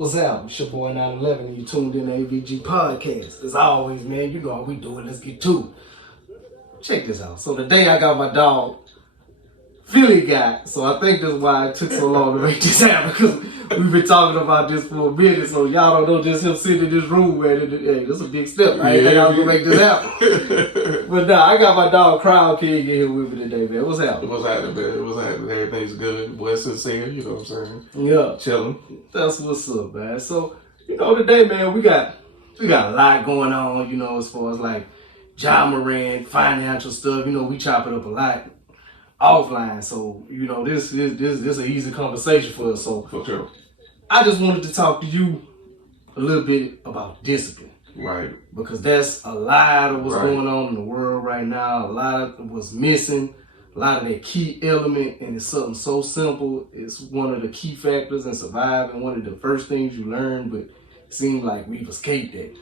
What's up? It's your boy 911 and you tuned in to AVG Podcast. As always, man, you know how we do it. Let's get to it. Check this out. So today I got my dog, Philly guy. So I think that's why it took so long to make this happen, because we've been talking about this for a minute. So y'all don't know just him sitting in this room, man. Hey, that's a big step. I didn't think I was going to make this happen. But nah, I got my dog, Crown King, in here with me today, man. What's happening? What's happening, man? What's happening? Everything's good. Boy, sincere, you know what I'm saying? Yeah. Chilling. That's what's up, man. So, you know, today, man, we got a lot going on, you know, as far as like Ja Morant, financial stuff. You know, we chop it up a lot offline. So, you know, this is an easy conversation for us. So, For sure. I just wanted to talk to you a little bit about discipline. Right. Because that's a lot of what's Right. going on in the world right now. A lot of what's missing. A lot of that key element, and it's something so simple. It's one of the key factors in surviving, one of the first things you learn, but it seems like we've escaped that.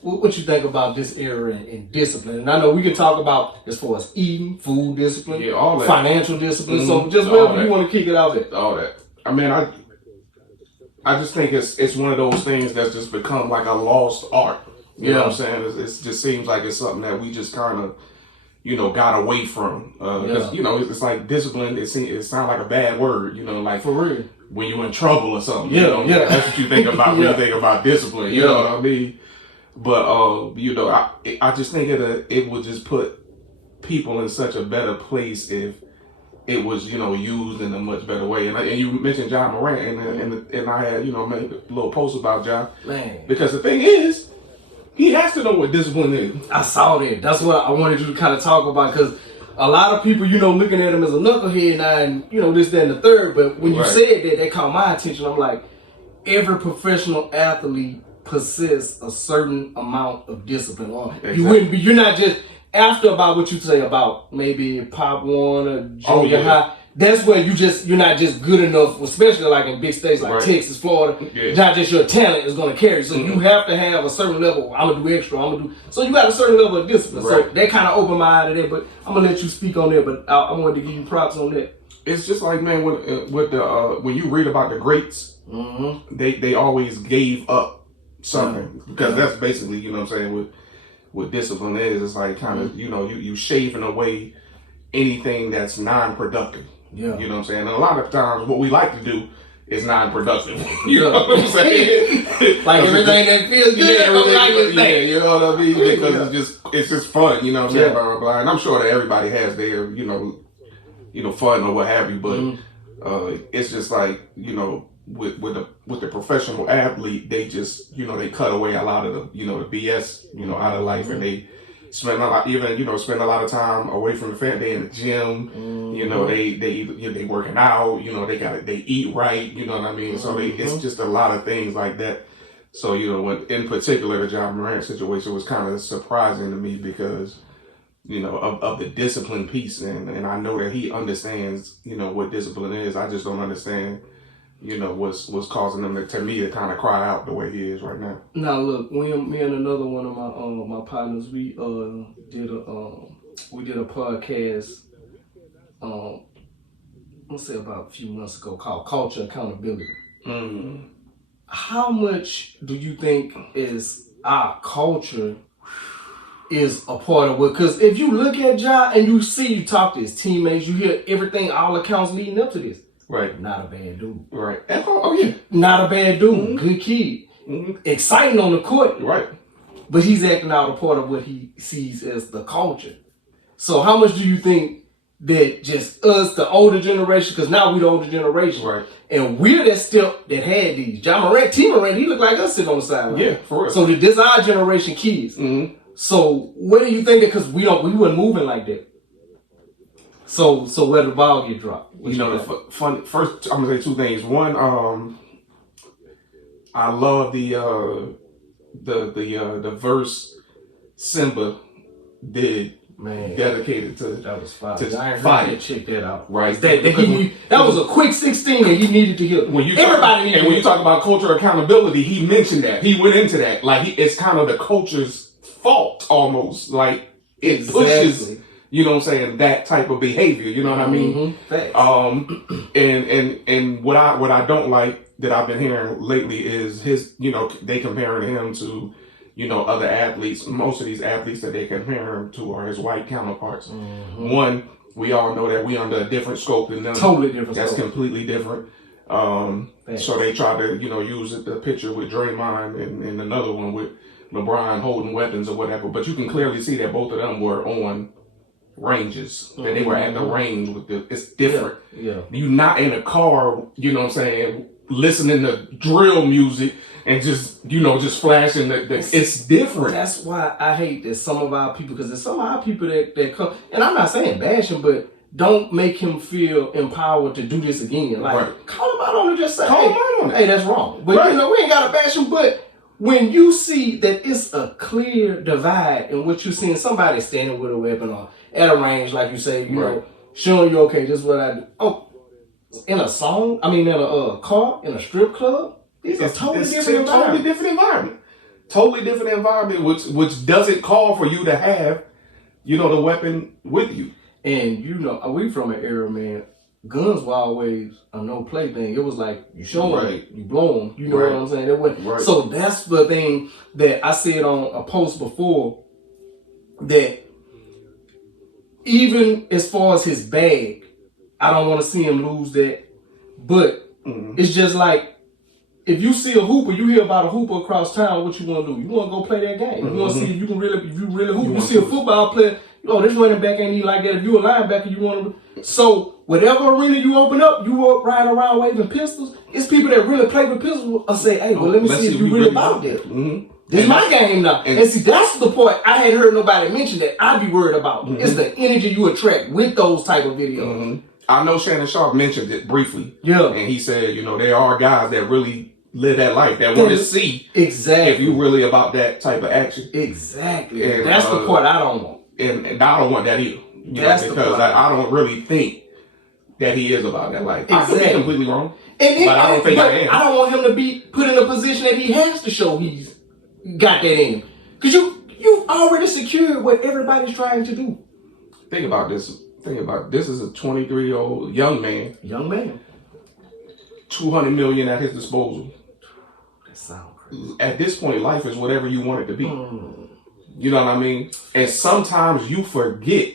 What you think about this era and discipline? And I know we can talk about as far as eating, food discipline, Yeah, all that. financial discipline. Mm-hmm. So just All wherever that. you want to kick it out at. All that. I mean, I just think it's one of those things that's just become like a lost art. You know what I'm saying? It just seems like it's something that we just kind of, you know, got away from. Because, you know, it's like discipline, it sounds like a bad word, you know, like For real. when you're in trouble or something. Yeah, you know, yeah. That's what you think about when you think about discipline. You Yeah. know what I mean? But, you know, I just think it would just put people in such a better place if it was, you know, used in a much better way. And you mentioned Ja Morant, and I had, you know, made a little post about Ja. Man. Because the thing is, he has to know what discipline is. I saw that. That's what I wanted you to kind of talk about, because a lot of people, you know, looking at him as a knucklehead now and, you know, this, that, and the third. But when you Right. said that caught my attention. I'm like, every professional athlete possesses a certain amount of discipline. Or Exactly. you're not just, after about what you say about maybe Pop 1 or junior high, that's where you're not just good enough, especially like in big states like Right. Texas, Florida. Yeah. Not just your talent is going to carry. So you have to have a certain level. I'm going to do extra. So you got a certain level of discipline. Right. So that kind of opened my eye to that. But I'm going to let you speak on that. But I wanted to give you props on that. It's just like, man, when you read about the greats, they always gave up something. Because that's basically, you know what I'm saying, what discipline is. It's like kind of, you know, you shaving away anything that's non-productive. Yeah. You know what I'm saying? And a lot of times what we like to do is non-productive. You know what I'm saying? Like everything that feels good. You know what I mean? Because it's just fun, you know what I'm saying? Blah, blah, blah. And I'm sure that everybody has their, you know, fun or what have you, but it's just like, you know, with the professional athlete, they just, you know, they cut away a lot of the, you know, the BS, you know, out of life, and they spend a lot of time away from the family. They in the gym, you know, they working out, you know, they eat right, you know what I mean? So it's just a lot of things like that. So, you know, in particular, the Ja Morant situation was kind of surprising to me because, you know, of the discipline piece, and I know that he understands, you know, what discipline is. I just don't understand, you know, what's causing him to me to kind of cry out the way he is right now. Now look, me and another one of my partners, we did a podcast, let's say about a few months ago, called Culture Accountability. How much do you think is our culture is a part of it? Because if you look at Ja and you talk to his teammates, you hear everything, all accounts leading up to this. Right. Not a bad dude. Right. Oh yeah. Not a bad dude. Good kid. Exciting on the court. Right. But he's acting out a part of what he sees as the culture. So how much do you think that just us, the older generation, because now we the older generation, Right. and we're that had these. Ja Morant, T Morant, he looked like us sitting on the sideline. Yeah, for real. So this our generation kids. So what do you think? Because we weren't moving like that. So where the ball get dropped? You know, first I'm gonna say two things. One, I love the verse Simba did, man, dedicated to that was fire. to fight. Check that out. Right. That was a quick 16 and he needed to hear. When you talk about culture accountability, he mentioned that. He went into that. Like it's kind of the culture's fault almost. Like it pushes you know what I'm saying, that type of behavior. You know what I mean? And what I don't like that I've been hearing lately is his, you know, they comparing him to, you know, other athletes. Most of these athletes that they compare him to are his white counterparts. One, we all know that we under a different scope than them. Totally different. That's completely different. So they try to, you know, use the picture with Draymond and another one with LeBron holding weapons or whatever. But you can clearly see that both of them were on ranges. That they were at the range with it's different. Yeah. You're not in a car, you know what I'm saying, listening to drill music and just, you know, just flashing it's different. That's why I hate that some of our people, because there's some of our people that come, and I'm not saying bash him, but don't make him feel empowered to do this again. Like, call him out on it, just say, hey, that's wrong. But, you know, we ain't got to bash him, but when you see that it's a clear divide in what you're seeing, somebody standing with a weapon on at a range, like you say, you know, showing you, okay, this is what I do. Oh, in a song, I mean, in a car, in a strip club, it's a totally different environment. Totally different environment, which doesn't call for you to have, you know, the weapon with you. And, you know, we from an era, man, guns were always a no-play thing. It was like, you show them, you blow them. You know what I'm saying? It wasn't, so that's the thing that I said on a post before, that even as far as his bag, I don't want to see him lose that. But it's just like, if you see a hooper, you hear about a hooper across town, what you want to do? You want to go play that game. You want to see if you can really hoop. You see a football player, oh, this running back ain't even like that. If you a linebacker, you want to. So whatever arena you open up, you riding around waving pistols. It's people that really play with pistols will say, hey, well, let me see if you really about that. This is my game now. And see, that's the point I hadn't heard nobody mention that I'd be worried about. It's the energy you attract with those type of videos. I know Shannon Sharp mentioned it briefly. Yeah. And he said, you know, there are guys that really live that life, that want to see if you really about that type of action. Exactly. And that's the part I don't want. And I don't want that either. Because I don't really think that he is about that life. I could be completely wrong. But I don't think I am. I don't want him to be put in a position that he has to show he's got that in him. Because you already secured what everybody's trying to do. Think about this. This is a 23-year-old young man. 200 million at his disposal. That sounds crazy. At this point, life is whatever you want it to be. You know what I mean? And sometimes you forget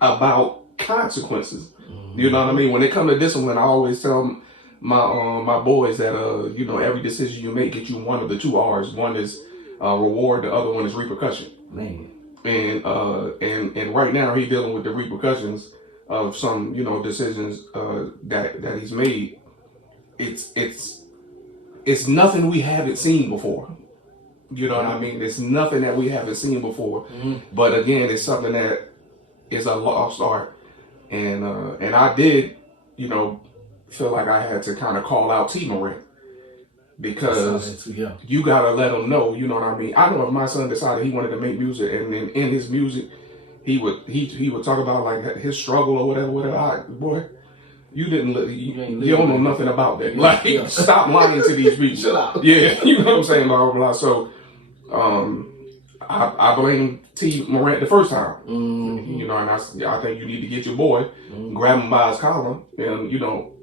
about consequences. You know what I mean? When it comes to discipline, I always tell my boys that you know, every decision you make gets you one of the two R's. One is reward, the other one is repercussion. Man. And right now he's dealing with the repercussions of some, you know, decisions that he's made. It's nothing we haven't seen before. You know what I mean? It's nothing that we haven't seen before. But again, it's something that is a lost art. And I did, you know, feel like I had to kind of call out Ja Morant. Because you gotta let him know, you know what I mean? I know if my son decided he wanted to make music, and then in his music, he would talk about like his struggle or whatever. Boy, you don't know nothing about that. Like, stop lying to these people. Chill out. Yeah, you know what I'm saying, blah, blah, blah. So, I blame Ja Morant the first time. You know, and I think you need to get your boy, grab him by his collar, and, you know,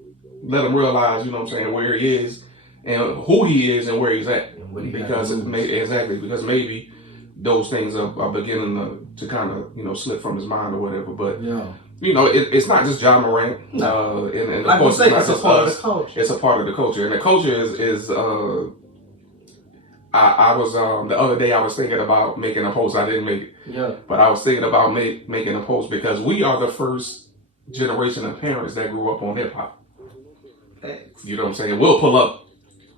let him realize, you know what I'm saying, where he is and who he is and where he's at. Because maybe those things are beginning to kind of, you know, slip from his mind or whatever. But you know, it's not just Ja Morant. And like of course, it's a part of the culture. It's a part of the culture, and the culture is. I was the other day I was thinking about making a post. I didn't make it. Yeah. But I was thinking about making a post because we are the first generation of parents that grew up on hip hop. You know what I'm saying? We'll pull up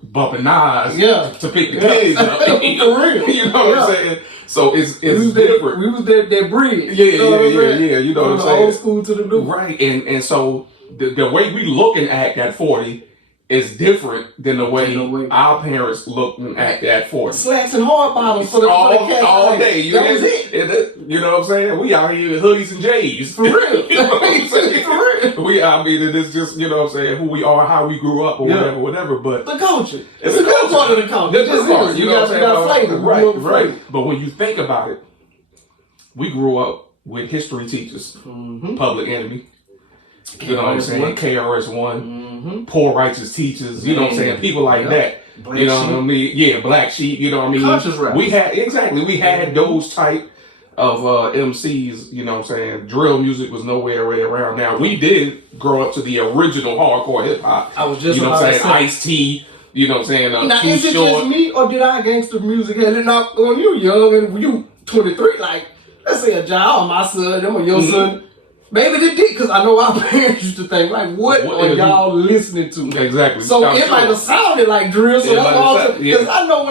bumping Nas to pick the kids up. For real. You know what I'm saying? So it's different. We was that bridge. Yeah. You know what I'm saying? From the old school to the new. Right. And so the way we look and act at 40 is different than the way our parents look and act at 40. Slacks and hard bottoms for the all day. That was it. You know what I'm saying? We out here with hoodies and J's. For real. You know what I'm saying? For real. I mean, it's just, you know what I'm saying, who we are, how we grew up or whatever. But the culture. It's a good part of the culture. You know what I'm saying? You got flavor. Right. But when you think about it, we grew up with history teachers. Public Enemy. You know what I'm saying? KRS-One. Poor Righteous Teachers. You know what I'm saying? People like that. Black you know Sheep. what I mean? Yeah, Black Sheep. You know what I mean? Conscious rappers. We had those type of MCs. You know what I'm saying? Drill music was nowhere way around. Now we did grow up to the original hardcore hip hop. I was just you know what I'm saying? about to say. Ice-T. You know what I'm saying? Now, Too is it Short. just me, or did I gangster music head? And now, when you young and you 23, like, let's say a job, my son, them or your son, maybe they did, because I know our parents used to think, like, what are y'all listening to? Exactly. So it might have sounded like drill, so that's all. Because I know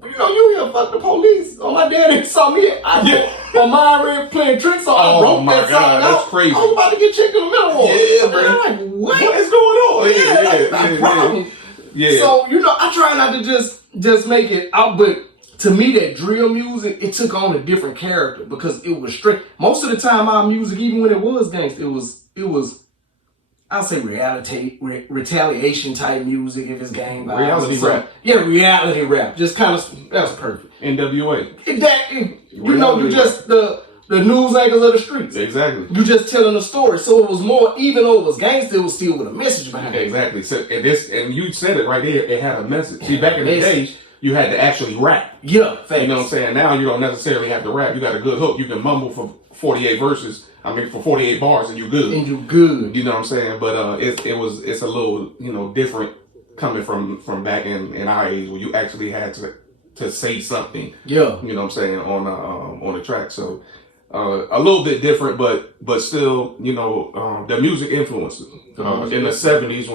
when you hear fuck the police, or my daddy saw me, on my red playing tricks, so I wrote that song out. That's crazy. I was about to get checked in the middle of Yeah, man. I'm like, what is going on? Yeah, problem. Yeah. So, I try not to just make it out, but to me, that drill music, it took on a different character because it was straight. Most of the time, our music, even when it was gangsta, it was I'll say retaliation type music if it's gang vibes. Reality rap. Yeah, reality rap. Just kind of, that's perfect. NWA. The news anchors of the streets. Exactly. You just telling a story. So it was more, even though it was gangster, it was still with a message behind it. Exactly. So, and you said it right there, it had a message. See, back in the day, you had to actually rap. Yeah, thanks. You know what I'm saying? Now you don't necessarily have to rap. You got a good hook. You can mumble for 48 verses. For 48 bars, and you good. You know what I'm saying? But it's a little different coming from back in our age where you actually had to say something. Yeah. You know what I'm saying on the track. So a little bit different, but still the music influences. In the 70s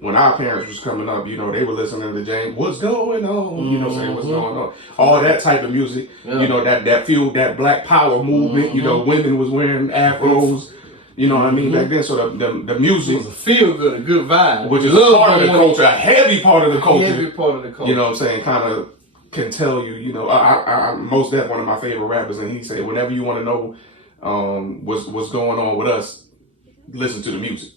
when our parents was coming up, they were listening to James, what's going on? You know what I'm saying? What's going on? All that type of music, that fueled that black power movement. Women was wearing afros, you know what I mean, back then. So the music. It was a feel good, a good vibe. Which is part of the culture, a heavy part of the culture. Heavy part of the culture. You know what I'm saying? Kind of can tell you, I most definitely one of my favorite rappers, and he said, whenever you want to know what's going on with us, listen to the music.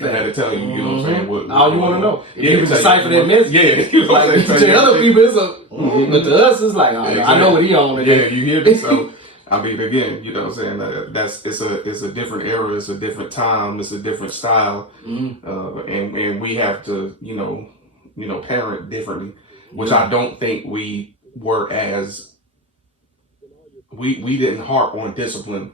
I had to tell you, you know what I'm saying? All you want to know. Yeah, you can decipher that message. Yeah. Like, to other people, it's but to us, it's like, I know what he on. Yeah, you hear me? So, I mean, again, you know what I'm saying? It's a different era, it's a different time, it's a different style. And we have to, parent differently, which I don't think we were we didn't harp on discipline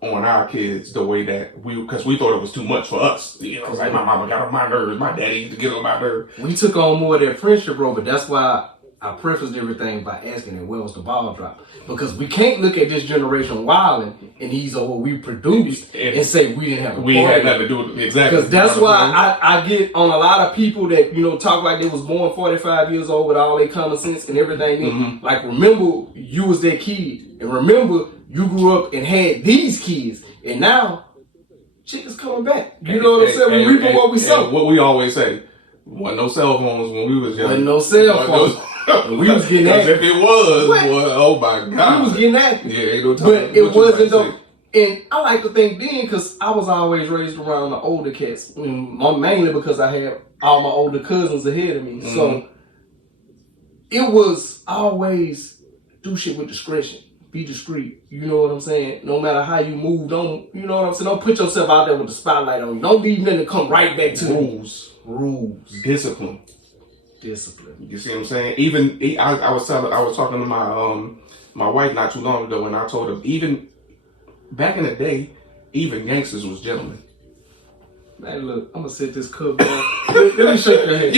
on our kids the way that because we thought it was too much for us. Like my mama got on my nerves, my daddy used to get on my nerves. We took on more of that friendship, bro, but that's why I prefaced everything by asking him where was the ball drop. Because we can't look at this generation wilding and these are what we produced and say we didn't have a part. We had nothing to do with it. Exactly. Because that's why I get on a lot of people that, talk like they was born 45 years old with all their common sense and everything. Like, remember, you was that kid. And remember, you grew up and had these kids, and now shit is coming back. You know what I'm saying? We reaping what we sow. What we always say, wasn't no cell phones when we was young. Wasn't no cell phones. We was getting at it. If it was, boy, oh my God. We was getting at it. Yeah, ain't no time. But it wasn't though. And I like to think then, because I was always raised around the older cats, mainly because I had all my older cousins ahead of me. So it was always do shit with discretion. Be discreet. You know what I'm saying? No matter how you move, you know what I'm saying? Don't put yourself out there with the spotlight on you. Don't leave nothing to come right back to rules. Discipline. You see what I'm saying? Even I was talking to my wife not too long ago, and I told her even back in the day, even gangsters was gentlemen. Man, look, I'm gonna set this cup down. Let me shake your head.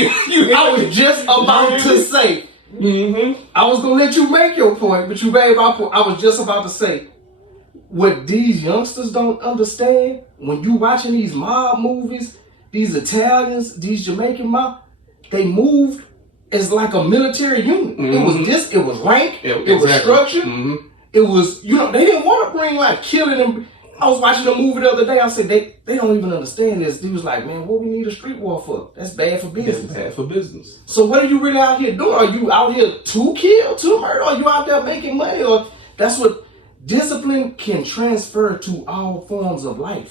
I was just about to say. I was gonna let you make your point, but you made my point. I was just about to say, what these youngsters don't understand when you watching these mob movies, these Italians, these Jamaican mob, they moved as like a military unit. It was rank, it was structure, it was, they didn't want to bring like killing them. I was watching a movie the other day. I said, they don't even understand this. He was like, man, what we need a street war for? That's bad for business. That's bad for business. So what are you really out here doing? Are you out here to kill, to murder? Are you out there making money? Or that's what discipline can transfer to all forms of life.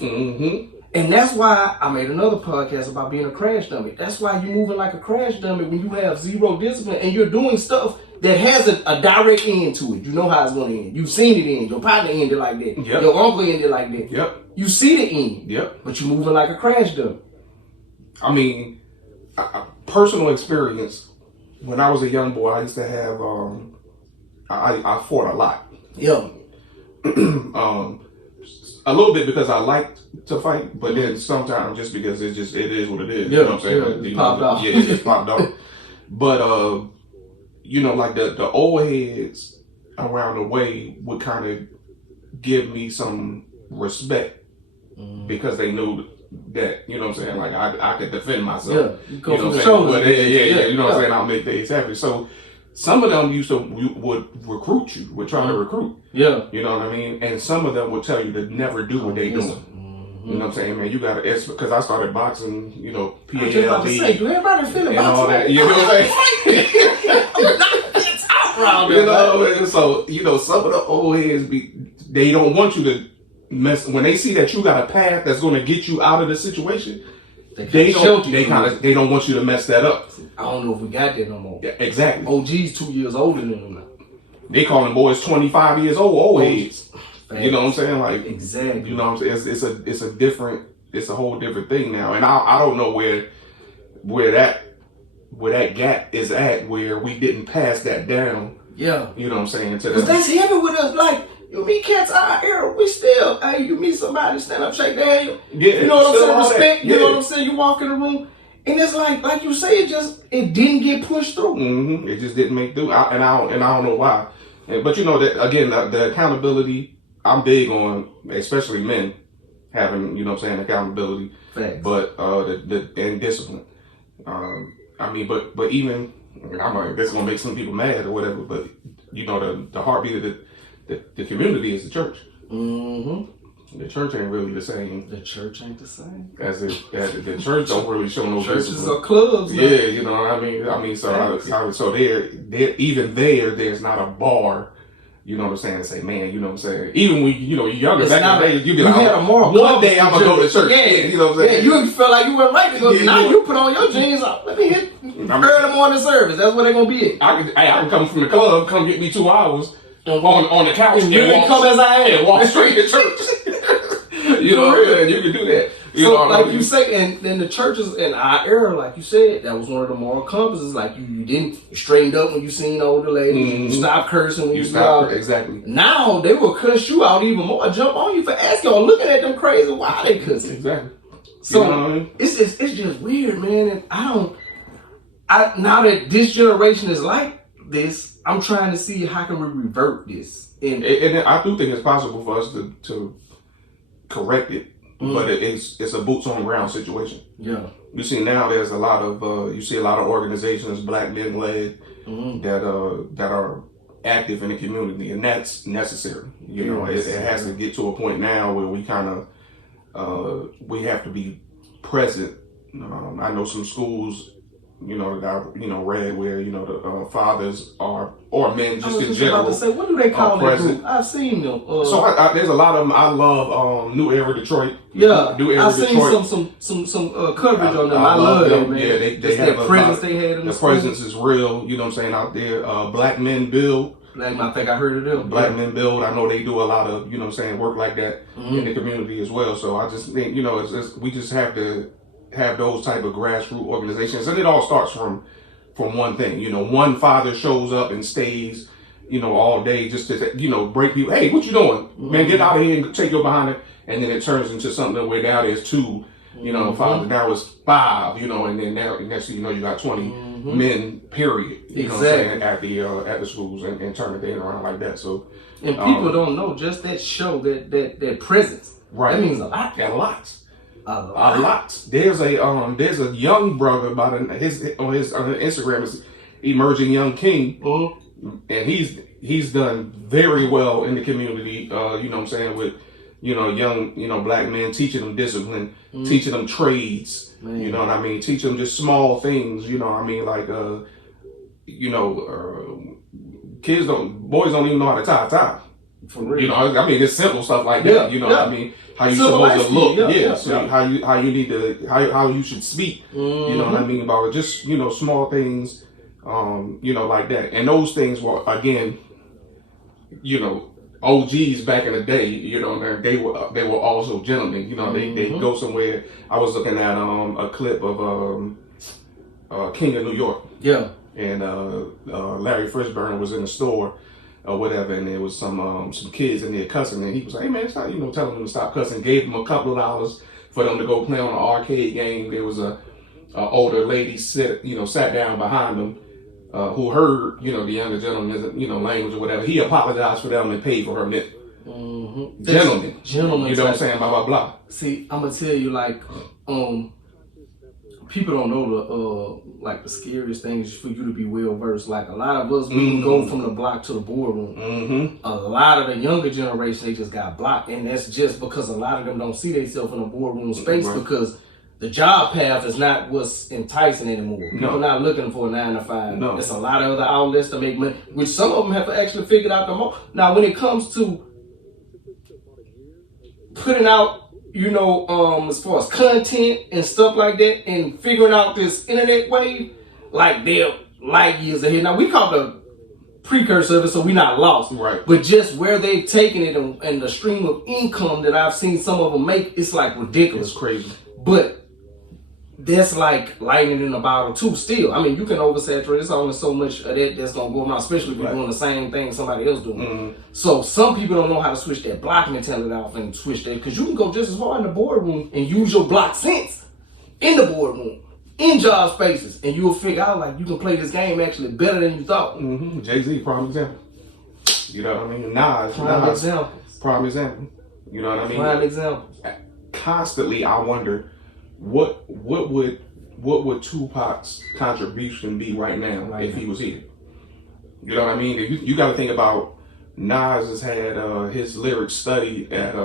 And that's why I made another podcast about being a crash dummy. That's why you're moving like a crash dummy when you have zero discipline and you're doing stuff that has a direct end to it. You know how it's going to end. You've seen it end. Your partner ended like that. Yep. Your uncle ended like that. Yep. You see the end. Yep. But you're moving like a crash dummy. I mean, personal experience. When I was a young boy, I used to have. I fought a lot. Yeah. A little bit because I liked to fight, but then sometimes just because it is what it is. Yeah, You know what I'm saying? yeah, it popped off. Yeah, it just popped off. But you know, like the old heads around the way would kind of give me some respect because they knew that, you know what I'm saying, like I could defend myself. Yeah, you know what I'm saying? But yeah, you know what I'm saying? I'll make things happen. So some of them would recruit you, would try to recruit. Yeah. You know what I mean? And some of them would tell you to never do what they doing. You know what I'm saying, man? You gotta, because I started boxing, you know, PALB. I was just about to say, do everybody feel and about all that. You know what I'm saying? You know, so, you know, some of the old heads they don't want you to mess, when they see that you got a path that's gonna get you out of the situation, they don't want you to mess that up. I don't know if we got that no more. Yeah, exactly. OG's 2 years older than them now. They call them boys 25 years old heads. You know what I'm saying? Like, exactly. You know what I'm saying? It's a whole different thing now. And I don't know where that gap is at, where we didn't pass that down. Yeah. You know what I'm saying? Because that's heavy with us. Like, you meet cats our era, we still, hey, you meet somebody, stand up, shake their hand. Yeah, you know what I'm saying? Respect. Yeah. You know what I'm saying? You walk in the room, and it's like you say, it didn't get pushed through. Mm-hmm. It just didn't make through. And I don't know why. But you know that again, the accountability. I'm big on, especially men, having, you know what I'm saying, accountability. Facts. But and discipline. I mean, but even, I'm like, that's gonna make some people mad or whatever. But you know, the heartbeat of the community is the church. Mm-hmm. The church ain't really the same. The church ain't the same. As the church don't really show no churches discipline. are clubs. Yeah, you know what I mean. So even there's not a bar. You know what I'm saying? And say, man, you know what I'm saying? Even when, you know, you're younger, back in the day, you'd be like, had a moral one day I'm going to go to church. Yeah, you know what I'm saying? Yeah, you felt like you went right to go. Yeah, now you put on your jeans. Let me hit early morning service. That's where they're going to be at. I can come from the club, come get me 2 hours on the couch and really come as I am. And walk straight to church. You know what I'm saying? You can do that. You know like you say, and then the churches in our era, like you said, that was one of the moral compasses. Like you straightened up when you seen older ladies. Mm-hmm. You stopped cursing when you stopped. Exactly. Now they will cuss you out even more, jump on you for asking or looking at them crazy. Why they cussing? Exactly. So you know what I mean? it's just weird, man. And now that this generation is like this, I'm trying to see how can we revert this. And I do think it's possible for us to correct it. But it's a boots on the ground situation. Yeah, you see now there's a lot of organizations, black men led, that are active in the community, and that's necessary. You know, it has to get to a point now where we kind of we have to be present. I know some schools, you know, that I read where the fathers are, or men just in general. I was just about to say, what do they call that group? I've seen them. So there's a lot of them. I love New Era Detroit. Yeah, New Era I've seen Detroit. some coverage on them. I love them, man. Yeah, they have that presence they had in the school. presence is real. You know what I'm saying, out there. Black Men Build. I think I heard of them. Black Men Build. I know they do a lot of work like that in the community as well. So I just think we just have to have those type of grassroots organizations, and it all starts from one thing. One father shows up and stays, all day just to, break people. Hey, what you doing? Man, get out of here and take your behind it. And then it turns into something where now there's 2, fathers, now it's 5, and then now next thing you got 20 men, period. You know what I'm saying, at the schools and turn it around like that. So and people don't know just that show, that presence. Right. That means a lot. A lot. There's a young brother by on his Instagram is Emerging Young King, and he's done very well in the community. You know what I'm saying, with young black men, teaching them discipline, teaching them trades. Man. You know what I mean, teaching them just small things. You know what I mean, like boys don't even know how to tie a tie. For real. I mean, it's simple stuff like that. What I mean, how you Civil supposed rights to look. thing, Yeah. So how you need to how you should speak. You know what I mean about it. Just small things, like that. And those things were again, OGs back in the day. They were also gentlemen. They go somewhere. I was looking at a clip of King of New York. Yeah. And Larry Fishburne was in the store or whatever, and there was some kids in there cussing, and he was like, "Hey man, stop!" Telling them to stop cussing. Gave them a couple of dollars for them to go play on an arcade game. There was a older lady sat down behind them who heard the younger gentleman's language or whatever. He apologized for them and paid for her nip. Gentlemen, you know what I'm saying? Blah blah blah. See, I'm gonna tell you people don't know the scariest thing is for you to be well versed. Like a lot of us, we can go from the block to the boardroom. A lot of the younger generation, they just got blocked, and that's just because a lot of them don't see themselves in the boardroom space because the job path is not what's enticing anymore. People not looking for a 9 to 5. No. There's a lot of other outlets to make money, which some of them have actually figured out the most. Now, when it comes to putting out as far as content and stuff like that, and figuring out this internet wave, like they're light years ahead. Now we call the precursor of it, so we're not lost. Right. But just where they've taken it and the stream of income that I've seen some of them make, it's like ridiculous. It's crazy. But that's like lightning in a bottle too. Still, I mean, you can oversaturate. There's only so much of that that's gonna go out, especially if you're doing the same thing somebody else doing. So some people don't know how to switch that block mentality off and switch that, because you can go just as far in the boardroom and use your block sense in the boardroom, in job spaces, and you'll figure out like you can play this game actually better than you thought. Jay-Z, prime example. You know what I mean? Prime example. You know what I mean? Prime example. Constantly, I wonder what would Tupac's contribution be right now if he was here? You know what I mean? You got to think about Nas has had his lyrics studied at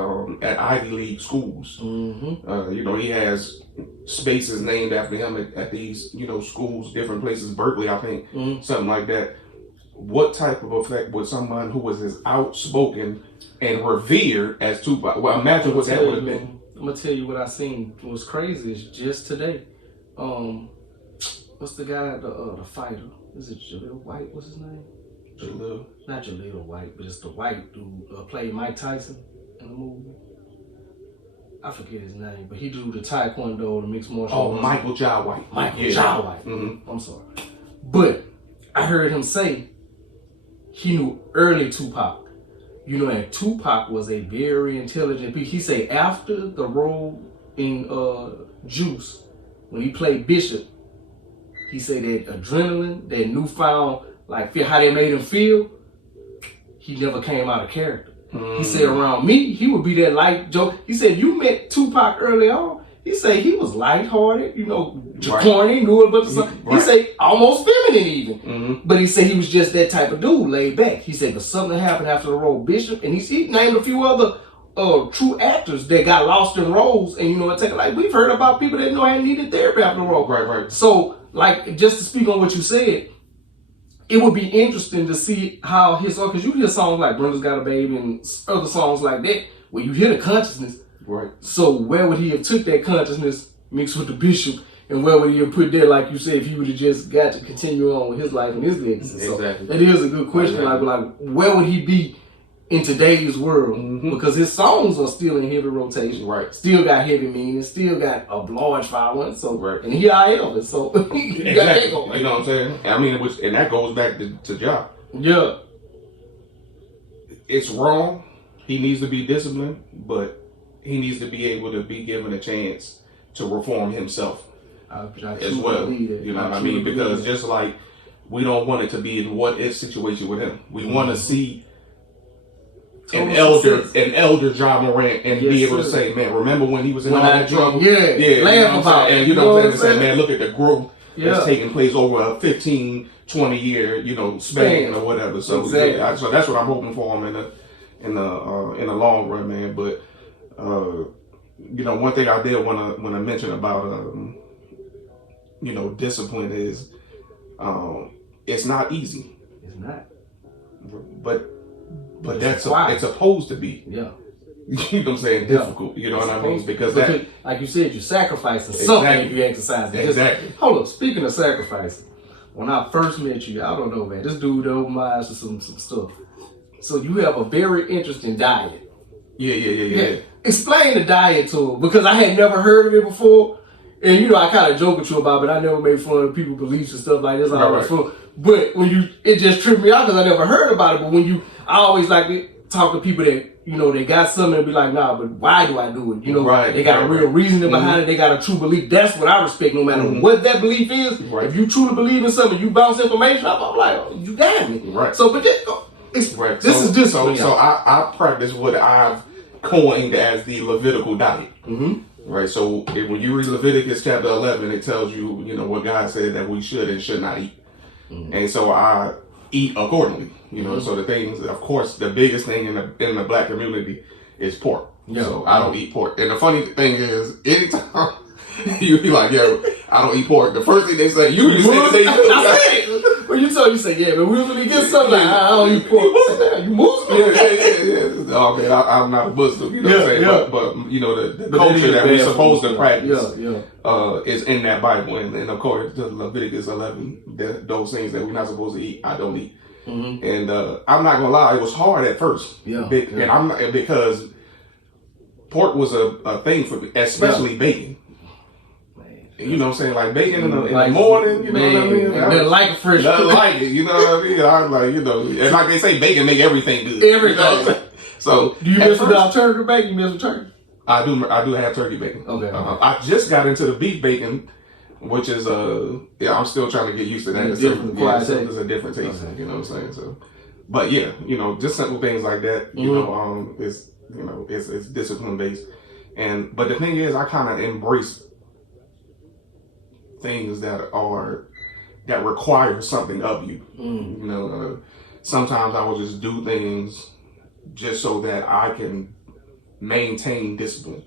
Ivy League schools. He has spaces named after him at these schools, different places, Berkeley, I think, something like that. What type of effect would someone who was as outspoken and revered as Tupac? Well, imagine what that would have been. I'm gonna tell you what I seen. What was crazy is just today. What's the guy, the fighter? Is it Jaleel White? What's his name? Jaleel. Not Jaleel White, but it's the white dude played Mike Tyson in the movie. I forget his name, but he do the Taekwondo, the mixed martial arts. Oh, Michael Ja White. Ja White. I'm sorry, but I heard him say he knew early Tupac. And Tupac was a very intelligent person. He say after the role in Juice, when he played Bishop, he said that adrenaline, that newfound feel how they made him feel, he never came out of character. He said around me, he would be that light joke. He said you met Tupac early on. He said he was lighthearted, corny, knew about the song. He said almost feminine even. But he said he was just that type of dude, laid back. He said, but something happened after the role Bishop, and he named a few other true actors that got lost in roles, and we've heard about people that had needed therapy after the role. Right. So, just to speak on what you said, it would be interesting to see how his song, because you hear songs like Brenda's Got a Baby and other songs like that, where you hear the consciousness. Right. So where would he have took that consciousness mixed with the Bishop, and where would he have put that, like you said, if he would have just got to continue on with his life and his legacy? Exactly. So that is a good question. Exactly. Like where would he be in today's world? Because his songs are still in heavy rotation. Right. Still got heavy meaning. Still got a large following. So right. And he Elvis. So you got that going. You know what I'm saying? I mean, and that goes back to Ja. Yeah. It's wrong. He needs to be disciplined, but he needs to be able to be given a chance to reform himself as well. You know what I mean? Because just like we don't want it to be in what if situation with him. We want to see an elder Ja Morant and be able to say, man, remember when he was in all that trouble? Laugh about it. And you know what I'm saying? Man, look at the growth that's taking place over a 15, 20 year, span or whatever. So, so that's what I'm hoping for him in the long run, man. But one thing I did want to mention about discipline is it's not easy. It's not. But it's supposed to be. Yeah. you know what I'm saying, difficult. You know what I mean? Because that, like you said, you're sacrificing something if you exercise. Exactly. Hold up. Speaking of sacrificing, when I first met you, I don't know, man. This dude opened my eyes to some stuff. So you have a very interesting diet. Yeah. Explain the diet to him, because I had never heard of it before. And you know, I kind of joke with you about it, but I never made fun of people's beliefs and stuff like this. Fun. But when it just tripped me out because I never heard about it. But I always like to talk to people that, you know, they got something and be like, nah, but why do I do it? You know, they got a real reasoning behind it. They got a true belief. That's what I respect, no matter what that belief is. Right. If you truly believe in something, you bounce information up, I'm like, oh, you got me. Right. So, but this is discipline. So I practice what I've coined as the Levitical diet. Right. So when you read Leviticus chapter 11, it tells you, you know, what God said that we should and should not eat. And so I eat accordingly. You know, so the things, of course, the biggest thing in the black community is pork. So I don't eat pork. And the funny thing is, anytime you be like, yeah, I don't eat pork, the first thing they say, you say they do. I said, when you say, yeah, but we usually get something like, I don't eat pork. You Muslim? Yeah. Oh, man, I'm not a Muslim, you know what I'm saying? But you know, the culture that we're supposed to practice is in that Bible. And of course, the Leviticus 11, those things that we're not supposed to eat, I don't eat. And I'm not gonna lie, it was hard at first. And I'm not, because pork was a thing for me, especially bacon. You know what I'm saying? Like bacon in the morning, you know what I mean? Nothing like a fresh nothing like it, you know what I mean? I'm like, you know, and like they say, bacon make everything good. Everything. You know? So do you mess with the alternative bacon? You mess with turkey? I do have turkey bacon. Okay. I just got into the beef bacon, which is I'm still trying to get used to that. It's a different taste. Okay. You know what I'm saying? So, but yeah, you know, just simple things like that. You know, it's discipline based, but the thing is, I kind of embrace things that require something of you. You know, sometimes I will just do things just so that I can maintain discipline.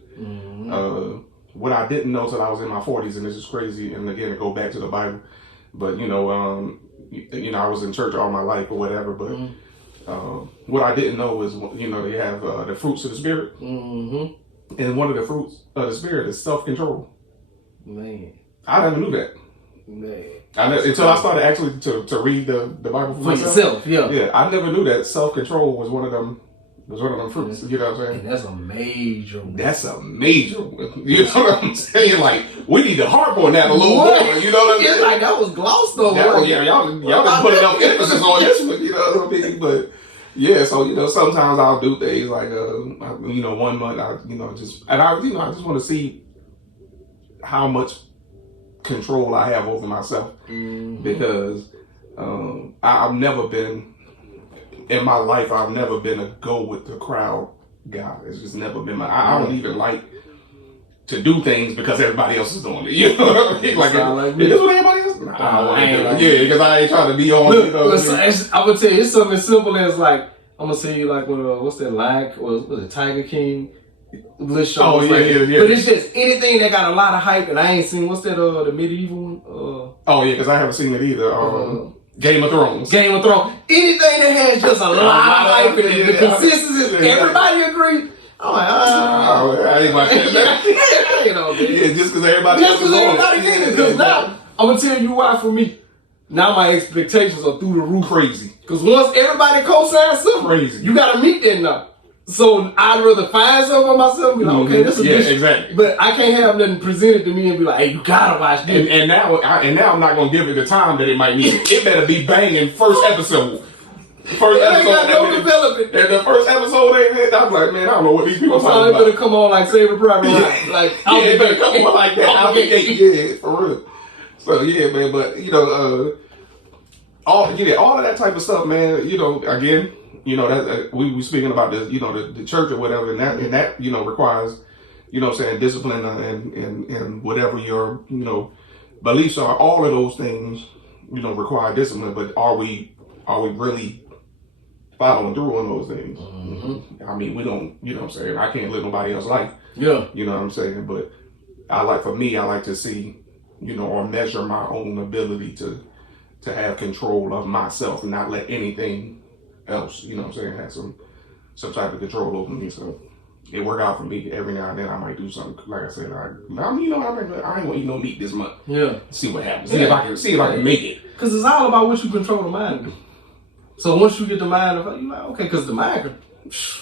What I didn't know till I was in my 40s, and this is crazy, and again, to go back to the Bible, but you know, I was in church all my life or whatever, but what I didn't know was, you know, they have the fruits of the Spirit, and one of the fruits of the Spirit is self-control. Man. I never knew that. Man. Until I started actually to read the Bible for myself. Yeah, I never knew that self-control was one of them fruits. You know what I'm saying? And that's a major one. That's a major one. You know what I'm saying? Like, we need to harp on that a little more. You know what I'm saying? It's like that was glossed over. Y'all didn't put enough emphasis on this one. You know what I mean? But yeah, so you know, sometimes I'll do things like you know, 1 month I just want to see how much control I have over myself, because I've never been in my life. I've never been a go with the crowd guy. It's just never been I don't even like to do things because everybody else is doing it. You know what I mean? Like, is this what everybody else? Yeah, because I ain't trying to be on. You know, I'm gonna tell you, it's something as simple as like, I'm gonna say like what's that, like, was it Tiger King? List yeah. But it's just anything that got a lot of hype, and I ain't seen, what's that, the medieval one? Because I haven't seen it either. Game of Thrones. Anything that has just a lot of hype and the consistency, everybody agrees. I'm like, I ain't watching that. You know, man. Yeah, just because everybody else is on it. Because now, I'm gonna tell you why for me. Now my expectations are through the roof. Crazy. Because once everybody co-signs something, crazy, you gotta meet that now. So I'd rather find something for myself and be like, okay, this is exactly. But I can't have nothing presented to me and be like, hey, you gotta watch this. And now I'm not gonna give it the time that it might need. It better be banging first episode. First episode. Ain't got no development. And the first episode ain't it. I'm like, man, I don't know what these people are talking about. They better come on like Saving Private Ryan. Like, they better come on like that. Yeah, for real. So yeah, man. But you know, all of that type of stuff, man. You know, again. You know, that we speaking about the, you know, the church or whatever, and that you know, requires, you know what I'm saying, discipline and whatever your, you know, beliefs are. All of those things, you know, require discipline. But are we really following through on those things? I mean, we don't, you know what I'm saying, I can't live nobody else's life. Yeah. You know what I'm saying? But I like to see, you know, or measure my own ability to have control of myself and not let anything else, you know what I'm saying, have some type of control over me. So it work out for me. Every now and then I might do something. Like I said, I ain't gonna eat no meat this month. Yeah. See what happens. See if I can make it. Because it's all about what you control the mind to do. So once you get the mind, you're like, okay, because the mind,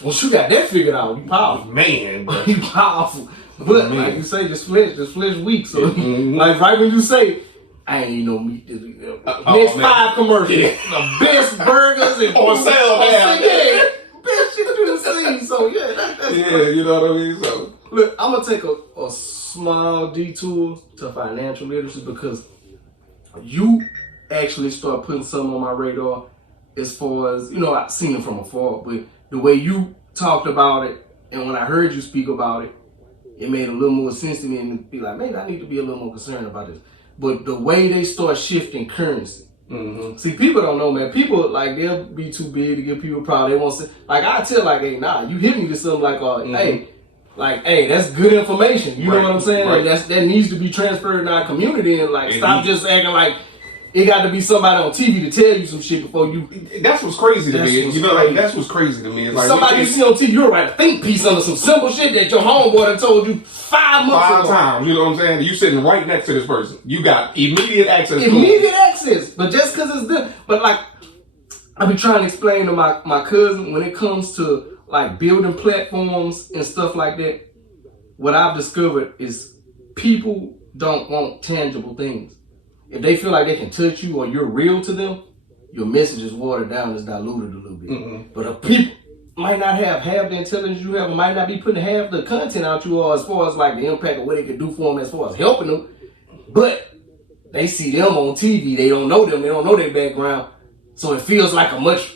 once you got that figured out, you powerful. Man, you powerful. But like you say, this flesh weak. So like right when you say, I ain't eat no meat this week. Next 5 commercials. The best burgers and on sale now. Yeah. Best shit you done seen. So yeah, that's you know what I mean? So look, I'm gonna take a small detour to financial literacy because you actually start putting something on my radar as far as, I've seen it from afar, but the way you talked about it and when I heard you speak about it, it made a little more sense to me and be like, maybe I need to be a little more concerned about this. But the way they start shifting currency, see, people don't know, man. People, like, they'll be too big to give people problems. They won't say, like, I tell, like, hey, nah, you hit me with something like, hey, that's good information. You know what I'm saying? Right. That needs to be transferred in our community and, like, stop just acting like it got to be somebody on TV to tell you some shit before you. That's what's crazy to me. That's what's crazy to me. It's like somebody you see on TV, you'll write a think piece under some simple shit that your homeboy done told you 5 months ago. 5 times. You know what I'm saying? You sitting right next to this person. You got immediate access. Access. But just because it's them. But like, I be trying to explain to my cousin when it comes to like building platforms and stuff like that. What I've discovered is people don't want tangible things. If they feel like they can touch you or you're real to them, your message is watered down, it's diluted a little bit. But if people might not have half the intelligence you have, or might not be putting half the content out you are as far as like the impact of what it could do for them as far as helping them, but they see them on TV, they don't know them, they don't know their background, so it feels like a much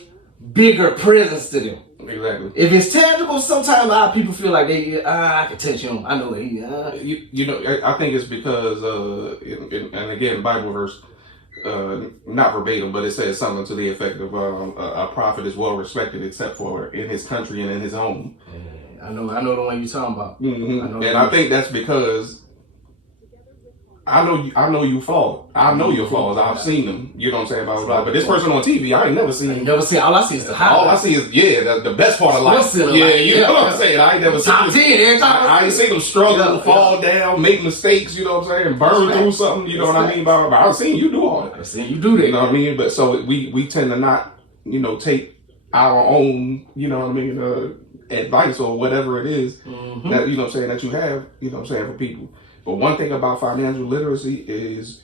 bigger presence to them. Exactly. If it's tangible, sometimes our people feel like I can touch him. I know that I think it's because, and again, Bible verse, not verbatim, but it says something to the effect of a prophet is well respected except for in his country and in his home. I know the one you're talking about. I think that's because I know you flawed. I know your flaws. I've seen them. You know what I'm saying? Blah, blah, blah. But this person on TV, I ain't never seen. All I see is the highlights. All I see is the best part of life. You know what I'm saying? I ain't never seen top 10 every time. I ain't seen them struggle, fall down, make mistakes. You know what I'm saying? Burn through something. You know what I mean? But I've seen you do all that. I've seen you do that. You know what I mean? But so we tend to not, take our own, advice or whatever it is that you know what I'm saying that you have, you know what I'm saying, for people. But one thing about financial literacy is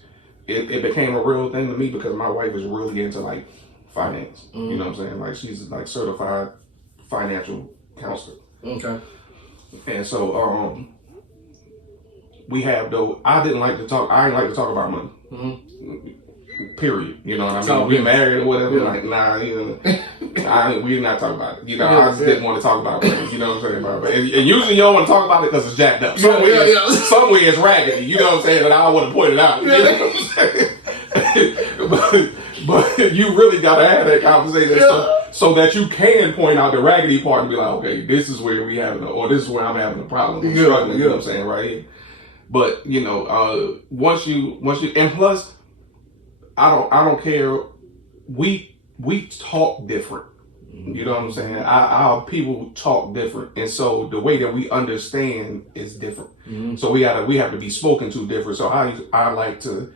it became a real thing to me because my wife is really into like finance. You know what I'm saying? Like she's like certified financial counselor. Okay. And so we have though I didn't like to talk about money. Period. You know what I mean? We married or whatever. Like, nah, we're not talking about it. I just didn't want to talk about it. You know what I'm saying? And usually you don't want to talk about it because it's jacked up. Somewhere it's raggedy. You know what I'm saying? And I don't want to point it out. You know what I'm saying? but you really got to have that conversation so that you can point out the raggedy part and be like, okay, this is where we having or this is where I'm having a problem. I'm struggling. You know what I'm saying? Right here. But once you and plus. I don't care. We talk different. You know what I'm saying? Our people talk different, and so the way that we understand is different. So we have to be spoken to different. So I like to,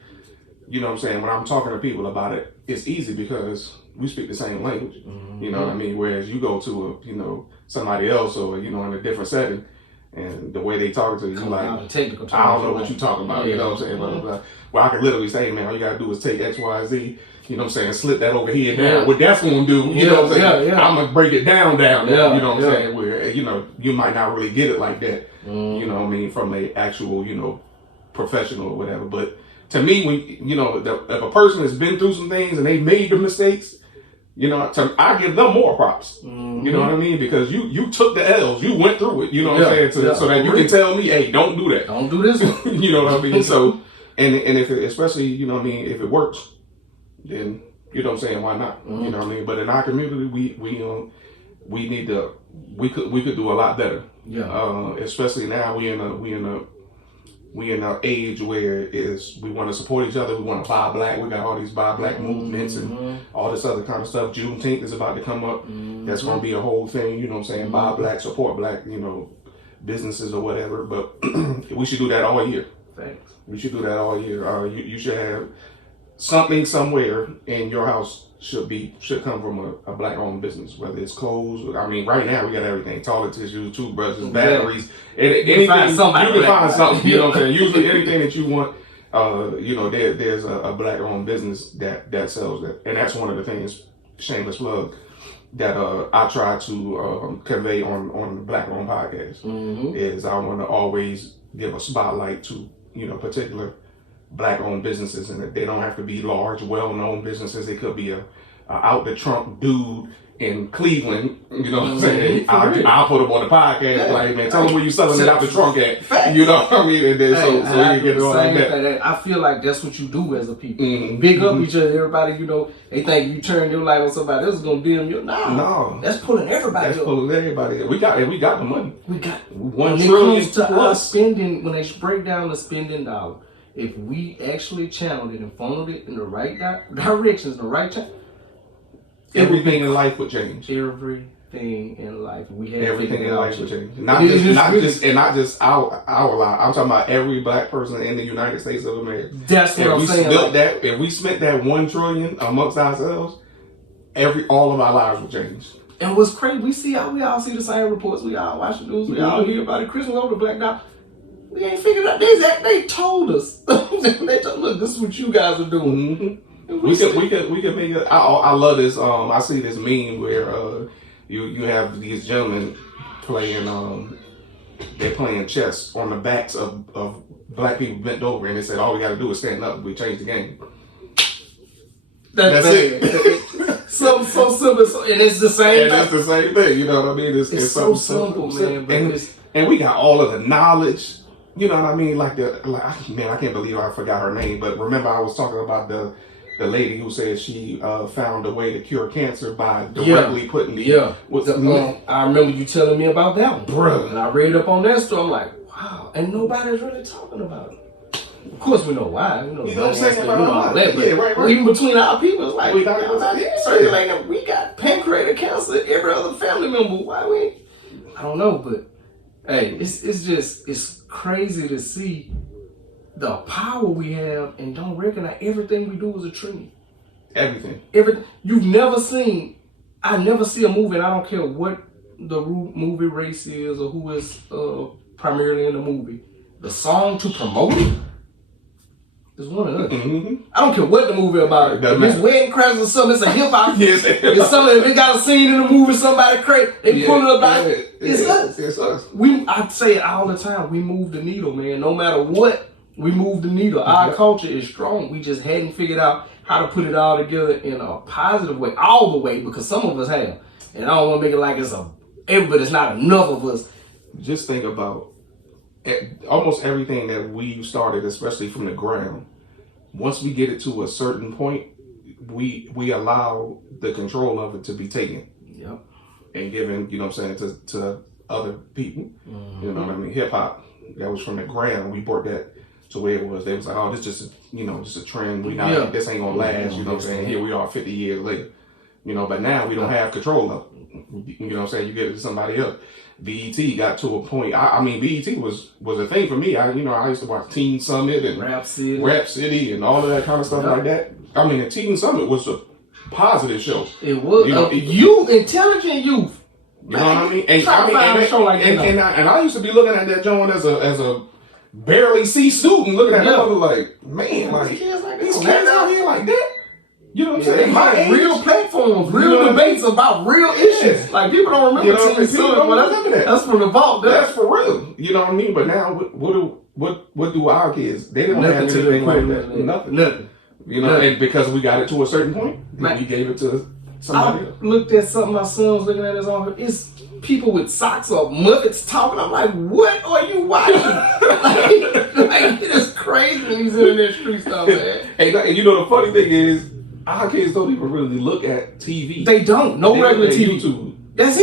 you know what I'm saying, when I'm talking to people about it, it's easy because we speak the same language. You know what I mean? Whereas you go to somebody else or in a different setting, and the way they talk to you, like, I don't know what you're talking about. You know what I'm saying? Blah, blah, blah. Well, I can literally say, man, all you gotta do is take X, Y, Z. You know what I'm saying? Slip that over here now. What that's gonna do, you know what I'm saying? I'm gonna break it down. You know what I'm saying? Where you might not really get it like that. You know what I mean? From a actual professional or whatever. But to me, when if a person has been through some things and they made the mistakes. I give them more props. You know what I mean? Because you took the L's, you went through it. You know what I'm saying? So that you can tell me, hey, don't do that. Don't do this one. You know what I mean? So, and if it, especially, if it works, then you know what I'm saying, why not? You know what I mean? But in our community, we need to we could do a lot better. Especially now we in an age where we want to support each other. We want to buy black. We got all these buy black movements and all this other kind of stuff. Juneteenth is about to come up. That's going to be a whole thing. You know what I'm saying? Buy black, support black. businesses or whatever. But we should do that all year. Thanks. We should do that all year. You should have something somewhere in your house should come from a black owned business, whether it's clothes. I mean, right now we got everything: toilet tissue, toothbrushes, batteries, anything. You can find something. You know what I'm saying? Usually anything that you want. There's a black owned business that sells that, and that's one of the things. Shameless plug that I try to convey on the Black Owned podcast is I want to always give a spotlight to particular black owned businesses, and that they don't have to be large, well known businesses. It could be a out the trunk dude in Cleveland, you know what I'm saying? I'll put him on the podcast, like, man, tell him where you selling it out the trunk at. Facts. You know what I mean? And then so you get it all like that. I feel like that's what you do as a people. Big up each other, everybody, they think you turn your light on somebody else is gonna dim you. No. That's pulling everybody up. That's pulling everybody up. We got the money. We got $1 trillion to our spending, when they break down the spending dollar, if we actually channeled it and funneled it in the right directions, the right time, everything in life would change. Everything in life. Everything in life would change. Not just our life. I'm talking about every black person in the United States of America. That's what I'm saying. If we spent that $1 trillion amongst ourselves, all of our lives would change. And what's crazy, we all see the same reports. We all watch the news. We all hear about it. Christmas over the black dot. We ain't figured out. They told us. They told, look, this is what you guys are doing. We could make it. I love this. I see this meme where you have these gentlemen playing. They're playing chess on the backs of black people bent over, and they said all we got to do is stand up. We change the game. That's it. So simple, and it's the same. And it's the same thing. You know what I mean? It's so simple, man. And we got all of the knowledge. You know what I mean? Like I can't believe I forgot her name. But remember, I was talking about the lady who said she found a way to cure cancer by directly putting I remember you telling me about that one, bro. And I read up on that story. I'm like, wow, and nobody's really talking about it. Of course, we know why. You know what I'm saying? All that, but right. Even between our people, it's like circulating. We got pancreatic cancer. Every other family member. Why we? I don't know, but hey, it's crazy to see the power we have and don't recognize everything we do is a trend. Everything. You've never seen. I never see a movie, and I don't care what the movie race is or who is primarily in the movie. The song to promote it is one of us. I don't care what the movie about. If it's wedding crashers or something, it's a hip hop. It's something. If it got a scene in the movie, somebody crazy, they pull it up like it's us. It's us. I say it all the time. We move the needle, man. No matter what. We move the needle. Our culture is strong. We just hadn't figured out how to put it all together in a positive way, all the way, because some of us have. And I don't want to make it like it's not enough of us. Just think about almost everything that we started, especially from the ground. Once we get it to a certain point, we allow the control of it to be taken. Yep. And given, to other people. You know what I mean? Hip hop, that was from the ground. We brought that to where it was. They was like, oh, this just a trend. This ain't gonna last. You know what I'm saying? Here we are 50 years later. But now we don't have control of it. You know what I'm saying? You get it to somebody else. BET got to a point. I mean, BET was a thing for me. I used to watch Teen Summit and Rap City and all of that kind of stuff like that. I mean, the Teen Summit was a positive show. It was. Intelligent youth. You know what I mean? And I used to be looking at that joint as a barely C student, looking at that mother like, man, like these kids out here like that. You know what I'm saying? My real platforms, real debates about real issues. Like people don't remember. That's from the vault. That's for real. You know what I mean? But now, what do our kids? They didn't have anything like that. Nothing. And because we got it to a certain point, we gave it to somebody else. Looked at something my son's looking at his own. It's people with socks or muppets talking. I'm like, what are you watching? like it is crazy when he's in that street stuff, man. Hey, the funny thing is, our kids don't even really look at TV. They don't. No regular TV. YouTube. That's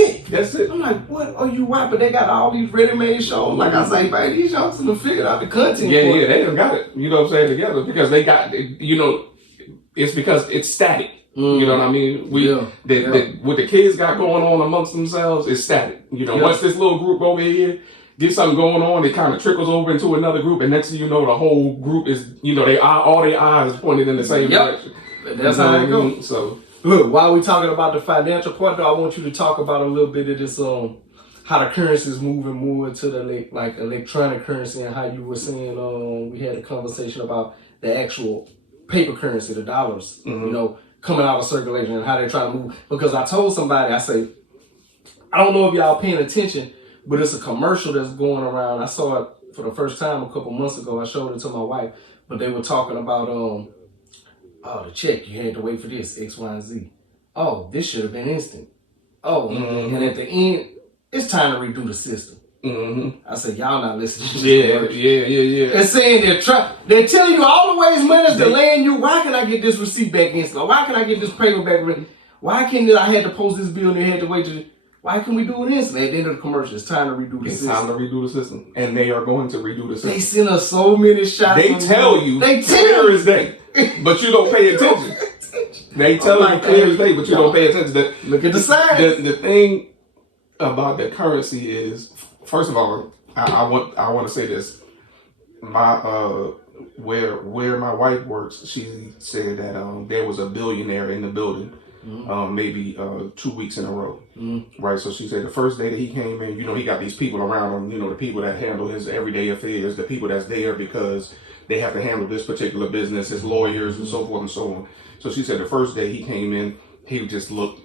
it. I'm like, what are you watching? But they got all these ready-made shows. Like I say, man, these youngsters have figured out the content. Yeah, they done got it. You know what I'm saying? Together because they got. It's because it's static. You know what I mean? What the kids got going on amongst themselves is static. Once this little group over here get something going on, it kind of trickles over into another group, and next thing you know, the whole group is, all their eyes pointed in the same direction. That's how it goes. So look, while we talking about the financial part, though, I want you to talk about a little bit of this how the currency is moving more to the like electronic currency, and how you were saying we had a conversation about the actual paper currency, the dollars, coming out of circulation, and how they're trying to move. Because I told somebody, I say, I don't know if y'all paying attention, but it's a commercial that's going around. I saw it for the first time a couple months ago. I showed it to my wife, but they were talking about the check, you had to wait for this, X, Y, and Z. Oh, this should have been instant. Oh, and at the end, it's time to redo the system. I said, y'all not listening to this. Yeah. They're saying they're telling you all the ways money's delaying you. Why can I get this receipt back instantly? Why can I get this paper back? Why can't I had to post this bill and they had to wait to... Why can we do it instantly? At the end of the commercial, it's time to redo the system. It's time to redo the system. And they are going to redo the system. They send us so many shots. They tell you clear as day, but you don't pay attention. They tell you clear as day, but you don't pay attention. Look at the signs. The thing about the currency is, first of all, I want to say this. My where my wife works, she said that there was a billionaire in the building. Maybe 2 weeks in a row, right? So she said the first day that he came in, he got these people around him, the people that handle his everyday affairs, the people that's there because they have to handle this particular business, his lawyers and so forth and so on. So she said the first day he came in, he just looked,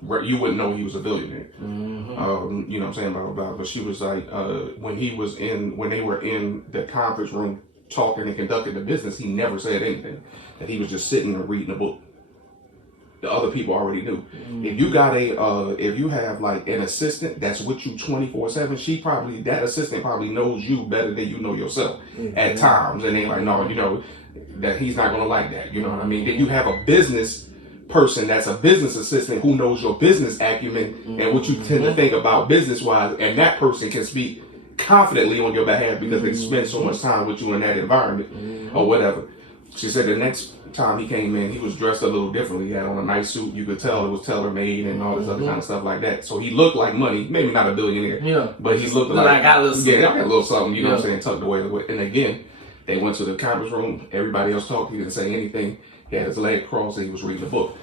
you wouldn't know he was a billionaire. You know what I'm saying, blah, blah, blah. But she was like, when they were in the conference room talking and conducting the business, he never said anything, that he was just sitting and reading a book. The other people already knew. If you got if you have like an assistant that's with you 24/7, that assistant probably knows you better than you know yourself at times. And they like, no, that he's not gonna like that. You know what I mean? Then you have a business person that's a business assistant who knows your business acumen and what you tend to think about business wise, and that person can speak confidently on your behalf because they spend so much time with you in that environment or whatever. She said the next time he came in, he was dressed a little differently. He had on a nice suit. You could tell it was tailor-made and all this other kind of stuff like that. So he looked like money. Maybe not a billionaire, but he looked like I got a little something. Yeah, I got a little something, you know what I'm saying, tucked away. And again, they went to the conference room. Everybody else talked. He didn't say anything. He had his leg crossed and he was reading a book.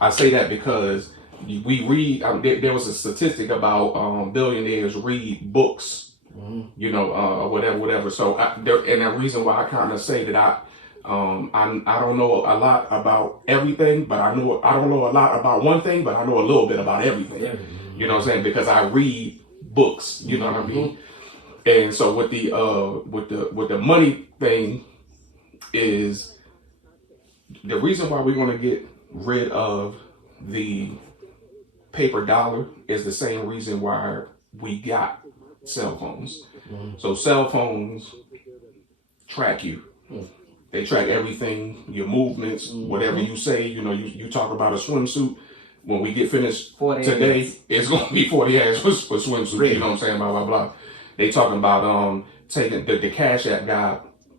I say that because we read, there was a statistic about billionaires read books, whatever. So, and the reason why I kind of say that I don't know a lot about everything, but I don't know a lot about one thing, but I know a little bit about everything. You know what I'm saying? Because I read books, you know what I mean? And so with the money thing is the reason why we want to get rid of the paper dollar is the same reason why we got cell phones. So cell phones track you. They track everything, your movements, whatever you say. You talk about a swimsuit. When we get finished today, it's going to be 40 ads for swimsuits. You know what I'm saying? Blah, blah, blah. They talking about taking the Cash App guy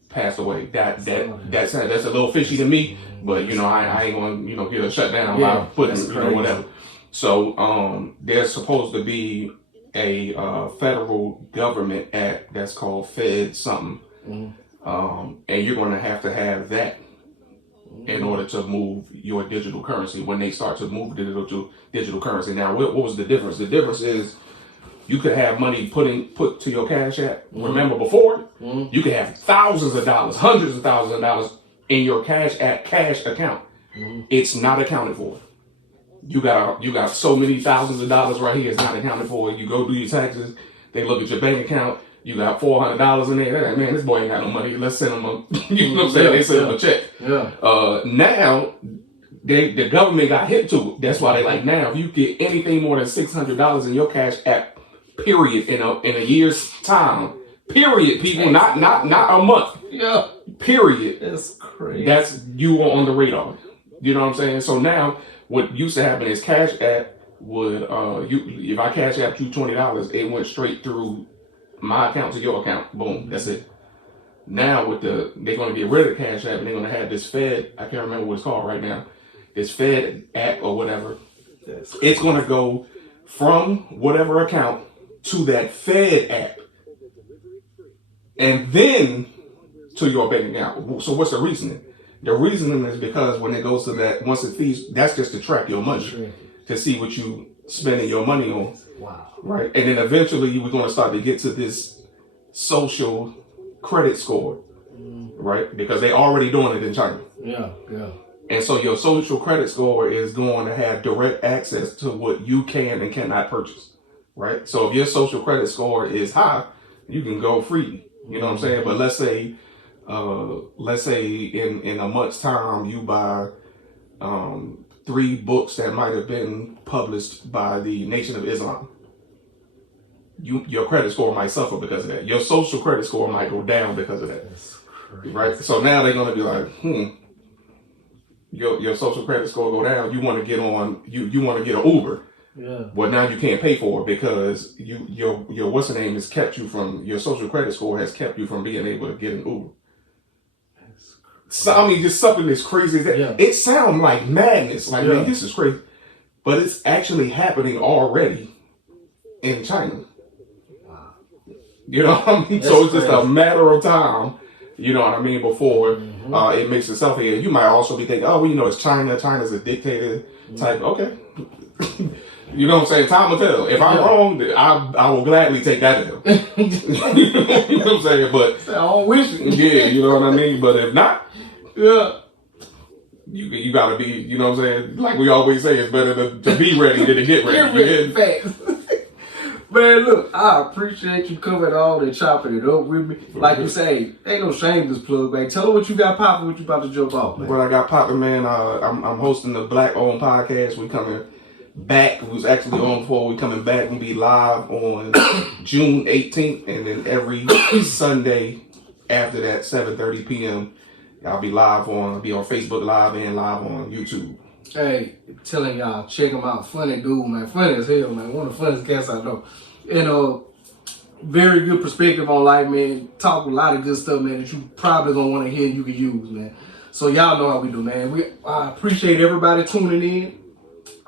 passed away. That's a little fishy to me, but I ain't going to get a shutdown by putting whatever. So there's supposed to be a federal government act that's called Fed something. And you're going to have that in order to move your digital currency when they start to move digital currency. Now, what was the difference? The difference is you could have money put to your Cash App. Remember before, you could have thousands of dollars, hundreds of thousands of dollars in your Cash App cash account. It's not accounted for. You got so many thousands of dollars right here. It's not accounted for. You go do your taxes. They look at your bank account. You got $400 in there. They're like, man, this boy ain't got no money. Let's send him you know what I'm saying? They send him a check. Now, the government got hip to it. That's why they like, now, if you get anything more than $600 in your Cash App, period, in a year's time, period, people, not a month. Period. That's crazy. That's you on the radar. You know what I'm saying? So now, what used to happen is Cash App would, if I Cash App you $20, it went straight through my account to your account. Boom, that's it. Now they're going to get rid of Cash App and they're going to have this Fed, I can't remember what it's called right now, this Fed app or whatever. It's going to go from whatever account to that Fed app. and then to your bank account. So what's the reasoning? The reasoning is because when it goes to that, once it fees, that's just to track your money, to see what you spending your money on. Wow. Right. And then eventually you were going to start to get to this social credit score, right? Because they already doing it in China. Yeah, yeah. And so your social credit score is going to have direct access to what you can and cannot purchase, right? So if your social credit score is high, you can go freely. You know what I'm saying? But let's say in a month's time you buy 3 books that might have been published by the Nation of Islam. Your credit score might suffer because of that. Your social credit score might go down because of that. That's crazy. Right? So now they're gonna be like, your social credit score go down. You want to get on. You want to get an Uber. Yeah. Well, now you can't pay for it because your what's the name has kept you from, your social credit score has kept you from being able to get an Uber. So I mean, just something as crazy as that. Yeah. It sounds like madness. Like, man, this is crazy, but it's actually happening already in China. Wow. You know what I mean? So it's just a matter of time. You know what I mean? Before it makes itself here. You might also be thinking, oh, well, you know, it's China. China's a dictator type. Okay. You know what I'm saying? Time will tell. If I'm wrong, I will gladly take that L. You know what I'm saying? But I don't wish it. Yeah, you know what I mean? But if not, you gotta be, you know what I'm saying? Like we always say, it's better to be ready than to get ready. Get ready, facts. Man, look, I appreciate you coming on and chopping it up with me. Like you say, ain't no shameless plug, man. Tell them what you got popping, what you about to jump off, man. What I got popping, man, I'm hosting the Black Owned Podcast. We coming back. It was actually on before. We coming back. We'll be live on June 18th, and then every Sunday after that, 7:30 p.m., I'll be be on Facebook Live and live on YouTube. Hey, telling y'all, check him out. Funny dude, man. Funny as hell, man. One of the funniest cats I know. And very good perspective on life, man. Talk a lot of good stuff, man, that you probably gonna want to hear and you can use, man. So y'all know how we do, man. I appreciate everybody tuning in.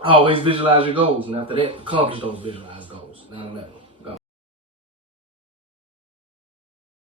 Always visualize your goals, and after that, accomplish those visualized goals. 9/11.